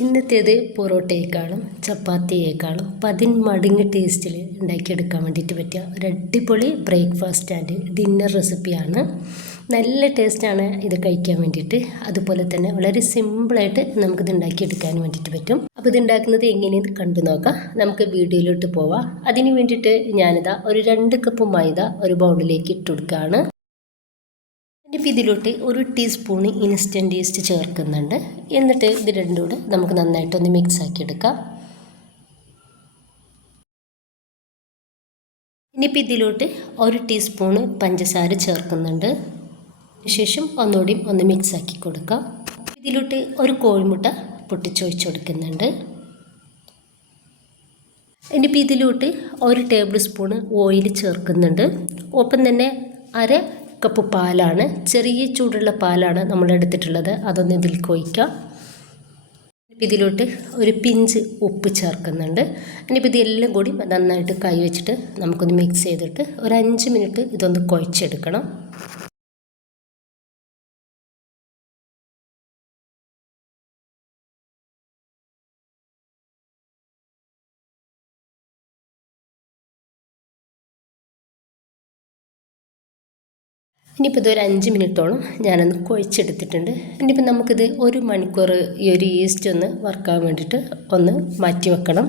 ഇന്നത്തേത് പൊറോട്ടയേക്കാളും ചപ്പാത്തിയേക്കാളും 10 മടങ്ങ് ടേസ്റ്റിൽ ഉണ്ടാക്കിയെടുക്കാൻ വേണ്ടിയിട്ട് പറ്റിയ ഒരു അടിപൊളി ബ്രേക്ക്ഫാസ്റ്റ് ആൻഡ് ഡിന്നർ റെസിപ്പിയാണ്. നല്ല ടേസ്റ്റാണ് ഇത് കഴിക്കാൻ വേണ്ടിയിട്ട്. അതുപോലെ തന്നെ വളരെ സിമ്പിളായിട്ട് നമുക്കിത് ഉണ്ടാക്കിയെടുക്കാൻ വേണ്ടിയിട്ട് പറ്റും. അപ്പോൾ ഇത് ഉണ്ടാക്കുന്നത് എങ്ങനെയെന്ന് കണ്ടു നോക്കാം. നമുക്ക് വീഡിയോയിലോട്ട് പോവാം. അതിന് വേണ്ടിയിട്ട് ഞാനിതാ ഒരു 2 കപ്പ് മൈദ ഒരു ബൗളിലേക്ക് ഇട്ട് കൊടുക്കുകയാണ്. ഇനിയിപ്പോൾ ഇതിലോട്ട് 1 ടീസ്പൂൺ ഇൻസ്റ്റൻറ്റ് ഈസ്റ്റ് ചേർക്കുന്നുണ്ട്. എന്നിട്ട് ഇത് രണ്ടും കൂടെ നമുക്ക് നന്നായിട്ടൊന്ന് മിക്സ് ആക്കി എടുക്കാം. ഇനിയിപ്പോൾ ഇതിലോട്ട് 1 ടീസ്പൂൺ പഞ്ചസാര ചേർക്കുന്നുണ്ട്. ശേഷം ഒന്നുകൂടി ഒന്ന് മിക്സ് ആക്കി കൊടുക്കാം. ഇതിലോട്ട് ഒരു കോഴിമുട്ട പൊട്ടിച്ചൊഴിച്ച് കൊടുക്കുന്നുണ്ട്. ഇനിയിപ്പോൾ ഇതിലോട്ട് 1 ടേബിൾ സ്പൂൺ ഓയിൽ ചേർക്കുന്നുണ്ട്. ഒപ്പം തന്നെ 1/2 കപ്പ് പാലാണ്, ചെറിയ ചൂടുള്ള പാലാണ് നമ്മൾ എടുത്തിട്ടുള്ളത്. അതൊന്ന് ഇതിലേക്ക് ഒഴിക്കാം. ഇതിലോട്ട് ഒരു പിഞ്ച് ഉപ്പ് ചേർക്കുന്നുണ്ട്. ഇനിയിപ്പോൾ ഇതെല്ലാം കൂടി നന്നായിട്ട് കൈ വെച്ചിട്ട് നമുക്കൊന്ന് മിക്സ് ചെയ്തിട്ട് ഒരു 5 മിനിറ്റ് ഇതൊന്ന് കുഴച്ചെടുക്കണം. ഇനിയിപ്പോൾ ഇതൊരു 5 മിനിറ്റോളം ഞാനൊന്ന് കുഴച്ചെടുത്തിട്ടുണ്ട്. ഇനിയിപ്പോൾ നമുക്കിത് 1 മണിക്കൂർ ഈ ഒരു ഈസ്റ്റ് ഒന്ന് വറുക്കാൻ വേണ്ടിയിട്ട് ഒന്ന് മാറ്റി വെക്കണം.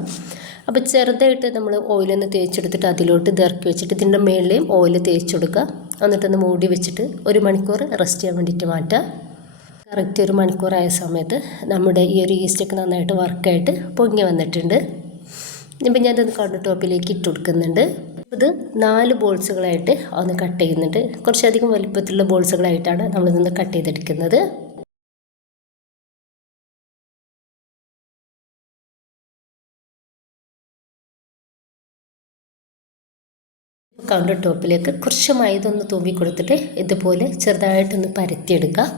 അപ്പോൾ ചെറുതായിട്ട് നമ്മൾ ഓയിലൊന്ന് തേച്ചെടുത്തിട്ട് അതിലോട്ട് ഇറക്കി വെച്ചിട്ട് ഇതിൻ്റെ മേളിലെയും ഓയിൽ തേച്ച് കൊടുക്കുക. എന്നിട്ടൊന്ന് മൂടി വെച്ചിട്ട് 1 മണിക്കൂർ റെസ്റ്റ് ചെയ്യാൻ വേണ്ടിയിട്ട് മാറ്റാം. കറക്റ്റ് 1 മണിക്കൂറായ സമയത്ത് നമ്മുടെ ഈ ഒരു ഈസ്റ്റൊക്കെ നന്നായിട്ട് വർക്കായിട്ട് പൊങ്ങി വന്നിട്ടുണ്ട്. ഇപ്പം ഞാനത് കൗണ്ടർ ടോപ്പിലേക്ക് ഇട്ട് കൊടുക്കുന്നുണ്ട്. ഇത് 4 ബോൾസുകളായിട്ട് ഒന്ന് കട്ട് ചെയ്യുന്നുണ്ട്. കുറച്ചധികം വലിപ്പത്തിലുള്ള ബോൾസുകളായിട്ടാണ് നമ്മളിതൊന്ന് കട്ട് ചെയ്തെടുക്കുന്നത്. കൗണ്ടർ ടോപ്പിലേക്ക് കുറച്ച് മൈദ ഒന്ന് തൂവി കൊടുത്തിട്ട് ഇതുപോലെ ചെറുതായിട്ടൊന്ന് പരത്തിയെടുക്കുക.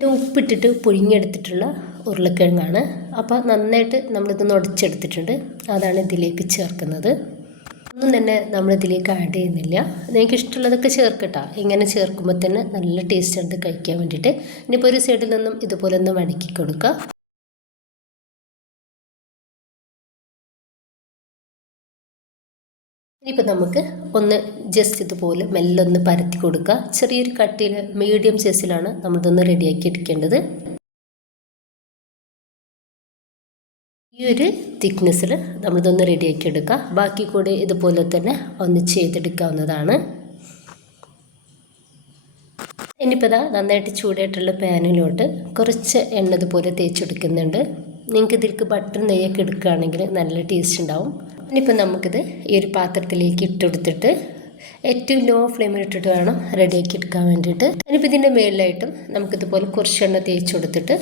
ഉപ്പിട്ടിട്ട് പുഴുങ്ങിയെടുത്തിട്ടുള്ള ഉരുളക്കിഴങ്ങാണ്. അപ്പോൾ നന്നായിട്ട് നമ്മളിതൊന്ന് ഉടച്ചെടുത്തിട്ടുണ്ട്. അതാണ് ഇതിലേക്ക് ചേർക്കുന്നത്. ഒന്നും തന്നെ നമ്മളിതിലേക്ക് ആഡ് ചെയ്യുന്നില്ല. നിങ്ങൾക്ക് ഇഷ്ടമുള്ളതൊക്കെ ചേർക്കട്ടോ. ഇങ്ങനെ ചേർക്കുമ്പോൾ തന്നെ നല്ല ടേസ്റ്റ് ഉണ്ട് കഴിക്കാൻ വേണ്ടിയിട്ട്. ഇനിയിപ്പോൾ ഒരു സൈഡിൽ നിന്നും ഇതുപോലെ ഒന്ന് മടക്കി കൊടുക്കുക. ഇനിയിപ്പോൾ നമുക്ക് ഒന്ന് ജസ്റ്റ് ഇതുപോലെ മെല്ലെ ഒന്ന് പരത്തി കൊടുക്കുക. ചെറിയൊരു കട്ടിയിൽ മീഡിയം സൈസിലാണ് നമ്മളിതൊന്ന് റെഡിയാക്കി എടുക്കേണ്ടത്. ഈ ഒരു തിക്നെസ്സിൽ നമ്മളിതൊന്ന് റെഡിയാക്കി എടുക്കുക. ബാക്കി കൂടി ഇതുപോലെ തന്നെ ഒന്ന് ചെയ്തെടുക്കാവുന്നതാണ്. ഇനിയിപ്പോൾ ഇതാ നന്നായിട്ട് ചൂടായിട്ടുള്ള പാനിലോട്ട് കുറച്ച് എണ്ണ ഇതുപോലെ തേച്ചെടുക്കുന്നുണ്ട്. നിങ്ങൾക്ക് ഇതിലേക്ക് ബട്ടർ നെയ്യൊക്കെ എടുക്കുകയാണെങ്കിൽ നല്ല ടേസ്റ്റ് ഉണ്ടാവും. ഇനിയിപ്പോൾ നമുക്കിത് ഈ ഒരു പാത്രത്തിലേക്ക് ഇട്ടെടുത്തിട്ട് ഏറ്റവും ലോ ഫ്ലെയിമിലിട്ടിട്ട് വേണം റെഡിയാക്കി എടുക്കാൻ വേണ്ടിയിട്ട്. ഇനിയിപ്പോൾ ഇതിൻ്റെ മേളിലായിട്ടും നമുക്കിതുപോലെ കുറച്ച് എണ്ണ തേച്ച് കൊടുത്തിട്ട്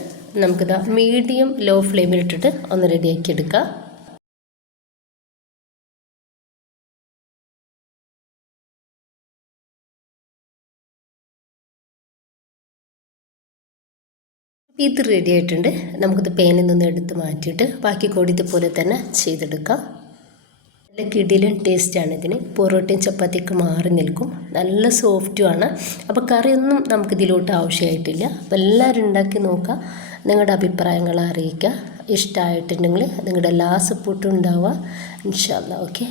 നമുക്കിത് മീഡിയം ലോ ഫ്ലെയിമിലിട്ടിട്ട് ഒന്ന് റെഡിയാക്കി എടുക്കാം. ഇത് റെഡി ആയിട്ടുണ്ട്. നമുക്കിത് പാനിൽ നിന്ന് എടുത്ത് മാറ്റിയിട്ട് ബാക്കി കൂടി ഇതുപോലെ തന്നെ ചെയ്തെടുക്കാം. നല്ല കിടിലൻ ടേസ്റ്റാണ് ഇതിന്. പൊറോട്ടയും ചപ്പാത്തിയൊക്കെ മാറി നിൽക്കും. നല്ല സോഫ്റ്റുമാണ്. അപ്പോൾ കറിയൊന്നും നമുക്കിതിലോട്ട് ആവശ്യമായിട്ടില്ല. അപ്പോൾ എല്ലാവരും ഉണ്ടാക്കി നോക്കുക. നിങ്ങളുടെ അഭിപ്രായങ്ങൾ അറിയിക്കുക. ഇഷ്ടമായിട്ടുണ്ടെങ്കിൽ നിങ്ങളുടെ എല്ലാ സപ്പോർട്ടും ഉണ്ടാവുക. ഇൻഷാ അല്ലാഹ്. ഓക്കെ.